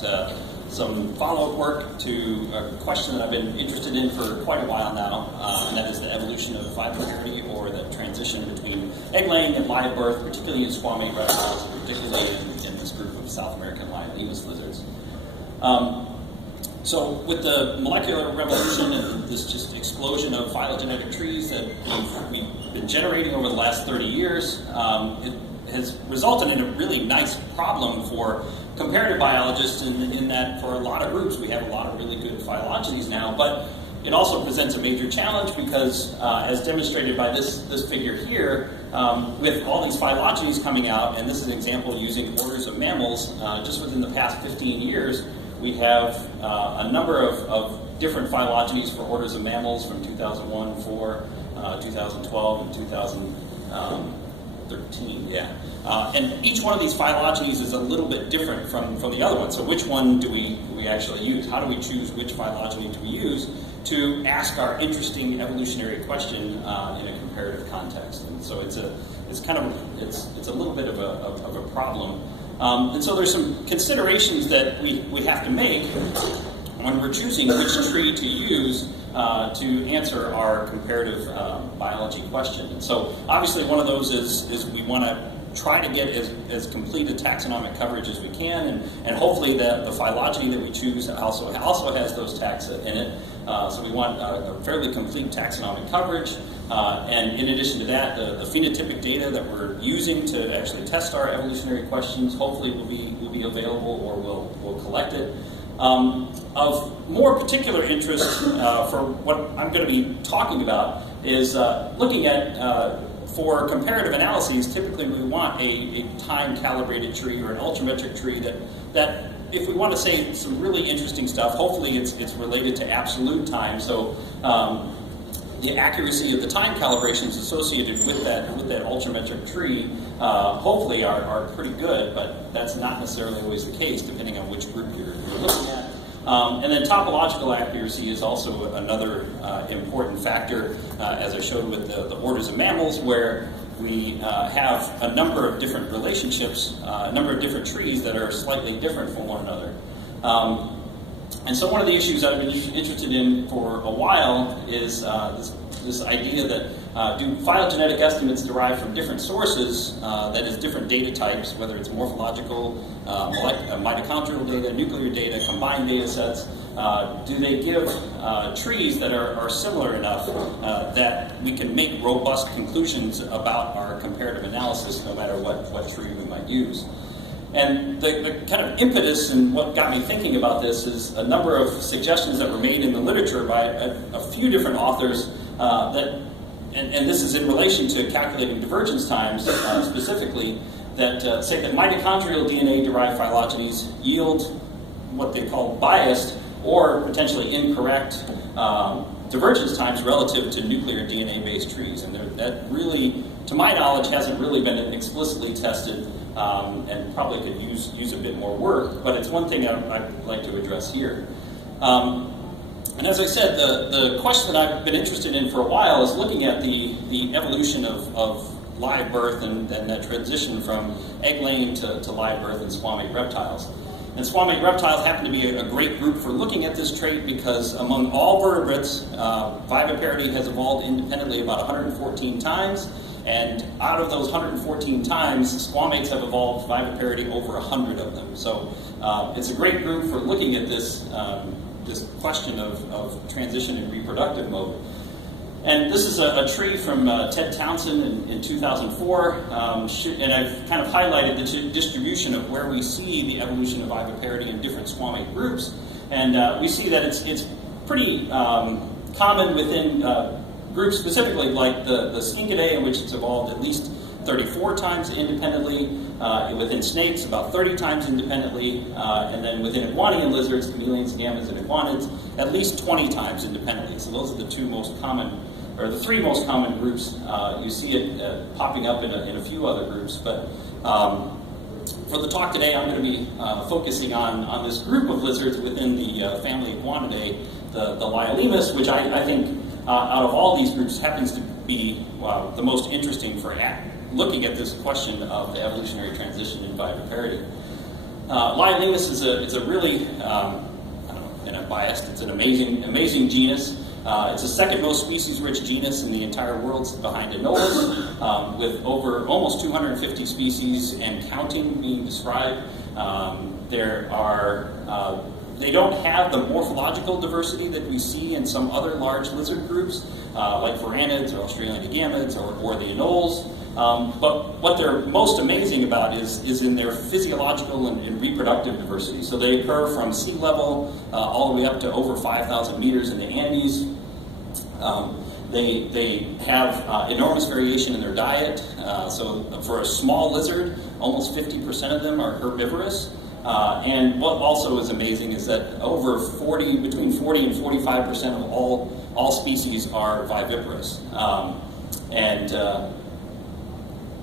about some follow-up work to a question that I've been interested in for quite a while now, and that is the evolution of viviparity, or the transition between egg-laying and live birth, particularly in squamate reptiles, particularly in this group of South American Liolaemus lizards. So with the molecular revolution and this just explosion of phylogenetic trees that we've been generating over the last 30 years, it has resulted in a really nice problem for comparative biologists in that for a lot of groups we have a lot of really good phylogenies now, but it also presents a major challenge because, as demonstrated by this figure here, with all these phylogenies coming out, and this is an example using orders of mammals, just within the past 15 years, we have a number of different phylogenies for orders of mammals from 2001, 4, 2012, and 2013, yeah. And each one of these phylogenies is a little bit different from the other one. So which one do we actually use? How do we choose which phylogeny do we use to ask our interesting evolutionary question in a comparative context? And so it's a little bit of a problem. And so there's some considerations that we have to make when we're choosing which tree to use to answer our comparative biology question. And so obviously one of those is we want to try to get as complete a taxonomic coverage as we can, and hopefully the phylogeny that we choose also has those taxa in it. So we want a fairly complete taxonomic coverage. And in addition to that, the phenotypic data that we're using to actually test our evolutionary questions hopefully will be available, or we'll collect it. Of more particular interest for what I'm going to be talking about is looking at, for comparative analyses, typically we want a time-calibrated tree or an ultrametric tree that if we want to say some really interesting stuff, hopefully it's related to absolute time. So the accuracy of the time calibrations associated with that ultrametric tree hopefully are pretty good, but that's not necessarily always the case depending on which group you're looking at. And then topological accuracy is also another important factor, as I showed with the orders of mammals, where we have a number of different relationships, a number of different trees that are slightly different from one another. And so one of the issues I've been interested in for a while is this idea that do phylogenetic estimates derived from different sources, that is different data types, whether it's morphological, mitochondrial data, nuclear data, combined data sets, do they give trees that are similar enough that we can make robust conclusions about our comparative analysis no matter what tree we might use? And the kind of impetus and what got me thinking about this is a number of suggestions that were made in the literature by a few different authors and this is in relation to calculating divergence times specifically, that say that mitochondrial DNA-derived phylogenies yield what they call biased or potentially incorrect divergence times relative to nuclear DNA-based trees. And that really, to my knowledge, hasn't really been explicitly tested, and probably could use a bit more work, but it's one thing I'd like to address here. And as I said, the question that I've been interested in for a while is looking at the evolution of live birth and that transition from egg-laying to live birth in squamate reptiles. And squamate reptiles happen to be a great group for looking at this trait because among all vertebrates, viviparity has evolved independently about 114 times. And out of those 114 times, squamates have evolved viviparity over 100 of them. So it's a great group for looking at this question of transition in reproductive mode. And this is a tree from Ted Townsend in 2004, and I've kind of highlighted the distribution of where we see the evolution of viviparity in different squamate groups. And we see that it's pretty common within groups specifically like the Skinkidae, in which it's evolved at least 34 times independently, within snakes about 30 times independently, and then within iguanian lizards, chameleons, gammas, and iguanids, at least 20 times independently. So those are the two most common, or the three most common groups. You see it popping up in a few other groups, but for the talk today, I'm going to be focusing on this group of lizards within the family Iguanidae, the Liolaemus, which I think out of all these groups happens to be the most interesting for looking at this question of the evolutionary transition in viviparity. Liolaemus is a really, I don't know, and I'm biased, it's an amazing genus. It's the second most species-rich genus in the entire world behind Anolis, with over almost 250 species and counting being described. They don't have the morphological diversity that we see in some other large lizard groups, like varanids or Australian agamids or the anoles. But what they're most amazing about is in their physiological and reproductive diversity. So they occur from sea level all the way up to over 5,000 meters in the Andes. They have enormous variation in their diet. So for a small lizard, almost 50% of them are herbivorous. And what also is amazing is that between 40 and 45% of all species are viviparous.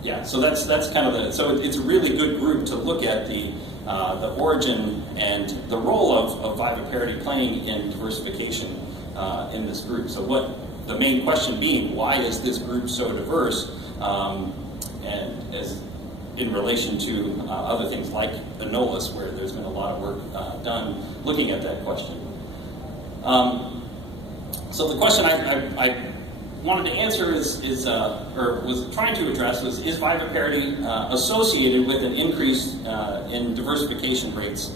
Yeah, so that's kind of so it's a really good group to look at the origin and the role of viviparity playing in diversification in this group. So the main question being, why is this group so diverse, and as in relation to other things like Anolis, where there's been a lot of work done looking at that question. So the question I wanted to answer or was trying to address was, is viviparity associated with an increase in diversification rates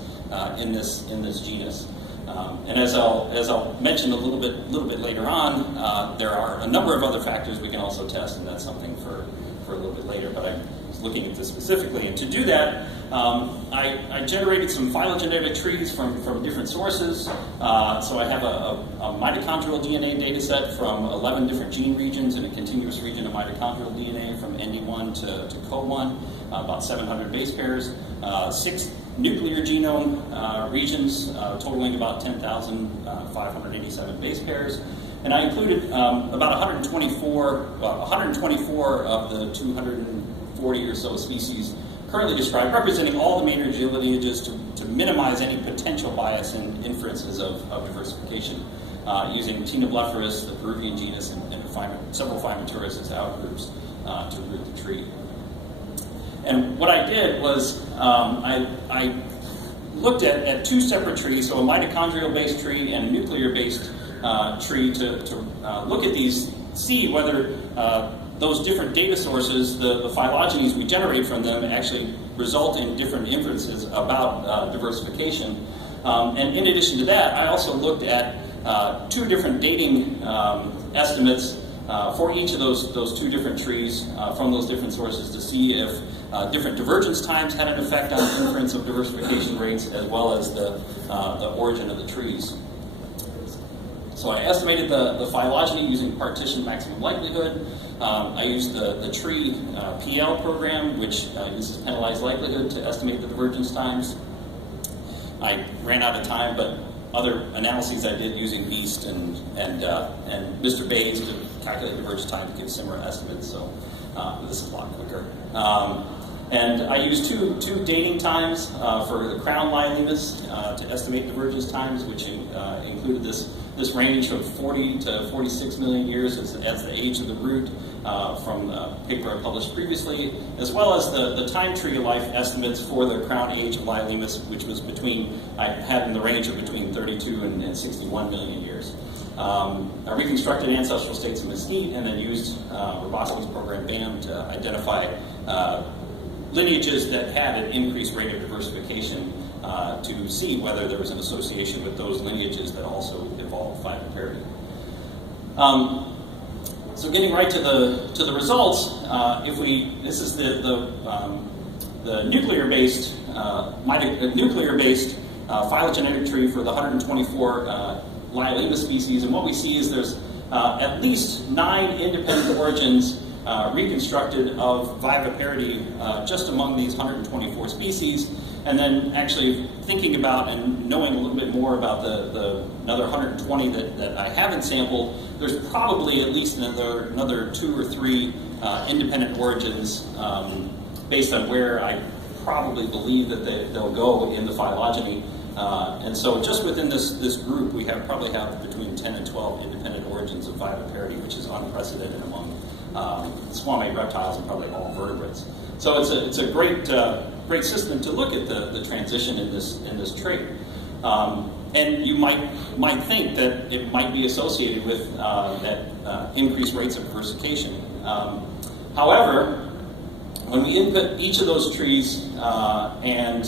in this genus? And as I'll mention a little bit later on, there are a number of other factors we can also test, and that's something for a little bit later. But I was looking at this specifically, and to do that, I generated some phylogenetic trees from different sources. So I have a mitochondrial DNA data set from 11 different gene regions and a continuous region of mitochondrial DNA from ND1 to CO1, about 700 base pairs, 6 nuclear genome regions totaling about 10,587 base pairs. And I included about 124 of the 240 or so species currently described, representing all the major lineages to minimize any potential bias in inferences of diversification, using Tinoblepharis, the Peruvian genus, and several Phymaturus as outgroups to root the tree. And what I did was I looked at two separate trees, so a mitochondrial-based tree and a nuclear-based tree to look at these, see whether those different data sources, the phylogenies we generate from them, actually result in different inferences about diversification. And in addition to that, I also looked at two different dating estimates for each of those two different trees from those different sources to see if different divergence times had an effect on inference of diversification rates, as well as the origin of the trees. So I estimated the phylogeny using partition maximum likelihood. I used the tree PL program, which uses penalized likelihood to estimate the divergence times. I ran out of time, but other analyses I did using Beast and Mr. Bayes to calculate divergence time to give similar estimates. So this is a lot quicker. And I used two dating times for the crown Liolaemus to estimate divergence times, which included this range of 40 to 46 million years as the age of the root from a paper I published previously, as well as the time tree of life estimates for the crown age of Liolaemus, which was I had in the range of between 32 and 61 million years. I reconstructed ancestral states of mesquite and then used Roboski's program BAM to identify lineages that had an increased rate of diversification to see whether there was an association with those lineages that also evolved viviparity. So getting right to the results, this is the nuclear-based phylogenetic tree for the 124 Liolaemus species, and what we see is there's at least 9 independent origins reconstructed of viviparity just among these 124 species, and then actually thinking about and knowing a little bit more about the another 120 that I haven't sampled, there's probably at least another 2 or 3 independent origins based on where I probably believe that they'll go in the phylogeny. And so just within this group, we probably have between 10 and 12 independent origins of viviparity, which is unprecedented among squamate reptiles and probably all vertebrates. So it's a great great system to look at the transition in this trait. And you might think that it might be associated with that increased rates of diversification. However, when we input each of those trees and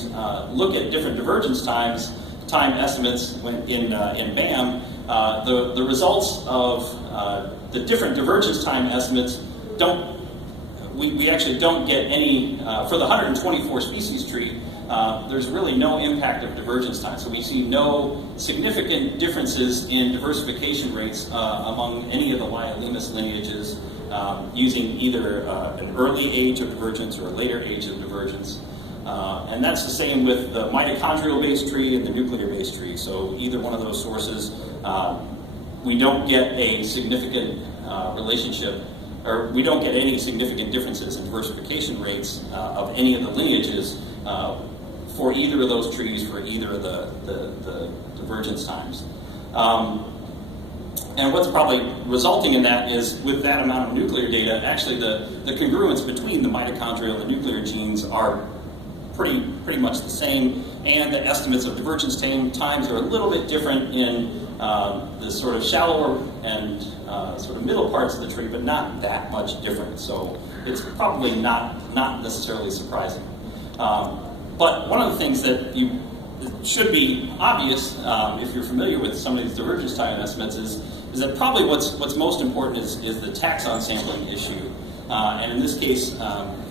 look at different divergence time estimates in BAM, the results of the different divergence time estimates we actually don't get any, for the 124 species tree, there's really no impact of divergence time. So we see no significant differences in diversification rates among any of the Liolaemus lineages using either an early age of divergence or a later age of divergence. And that's the same with the mitochondrial-based tree and the nuclear-based tree. So either one of those sources, we don't get a significant relationship, or we don't get any significant differences in diversification rates of any of the lineages for either of those trees for either of the divergence times. And what's probably resulting in that is, with that amount of nuclear data, actually the congruence between the mitochondrial and the nuclear genes are pretty much the same, and the estimates of divergence times are a little bit different in the sort of shallower and sort of middle parts of the tree, but not that much different. So it's probably not necessarily surprising. But one of the things that should be obvious if you're familiar with some of these divergence time estimates is that probably what's most important is the taxon sampling issue. And in this case,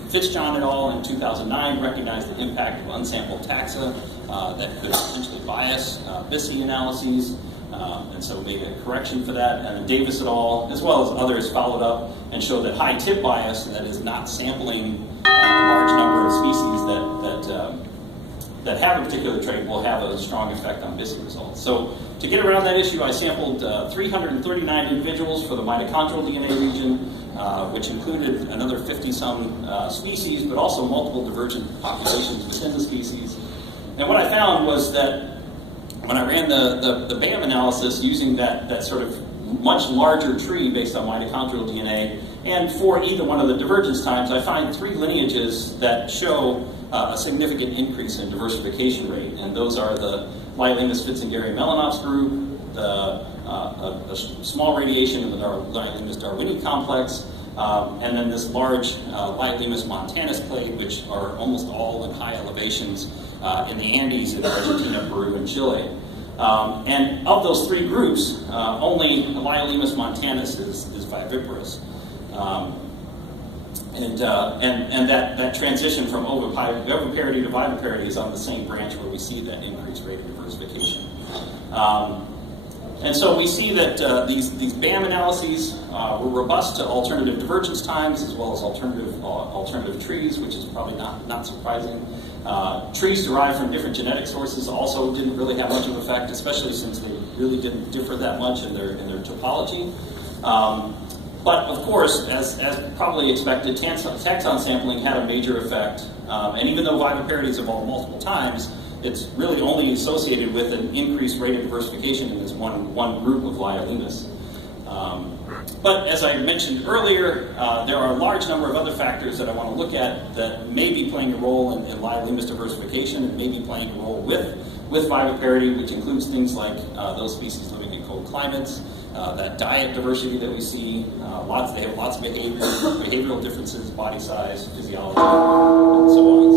Fitzjohn et al. In 2009 recognized the impact of unsampled taxa that could potentially bias BISI analyses, and so made a correction for that. And Davis et al., as well as others, followed up and showed that high tip bias, that is not sampling a large number of species that have a particular trait, will have a strong effect on BISI results. So to get around that issue, I sampled 339 individuals for the mitochondrial DNA region, which included another 50-some species, but also multiple divergent populations within the species. And what I found was that when I ran the BAM analysis using that sort of much larger tree based on mitochondrial DNA, and for either one of the divergence times, I find 3 lineages that show a significant increase in diversification rate, and those are the Liolaemus Fitzingeri Melanops group, a small radiation in the Liolaemus darwini complex, and then this large Liolaemus montanus clade, which are almost all in high elevations in the Andes in Argentina, Peru, and Chile. And of those 3 groups, only Liolaemus montanus is viviparous. And that transition from oviparity to viviparity is on the same branch where we see that increased rate of diversification. And so we see that these BAM analyses were robust to alternative divergence times as well as alternative trees, which is probably not surprising. Trees derived from different genetic sources also didn't really have much of an effect, especially since they really didn't differ that much in their topology. But of course, as probably expected, taxon sampling had a major effect. And even though viviparities evolved multiple times, it's really only associated with an increased rate of diversification in this one group of Liolaemus. But as I mentioned earlier, there are a large number of other factors that I want to look at that may be playing a role in Liolaemus diversification and may be playing a role with viviparity, which includes things like those species living in cold climates, that diet diversity that we see. They have lots of behavioral differences, body size, physiology, and so on.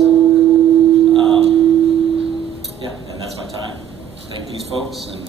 So, yeah, and that's my time. Thank these folks. And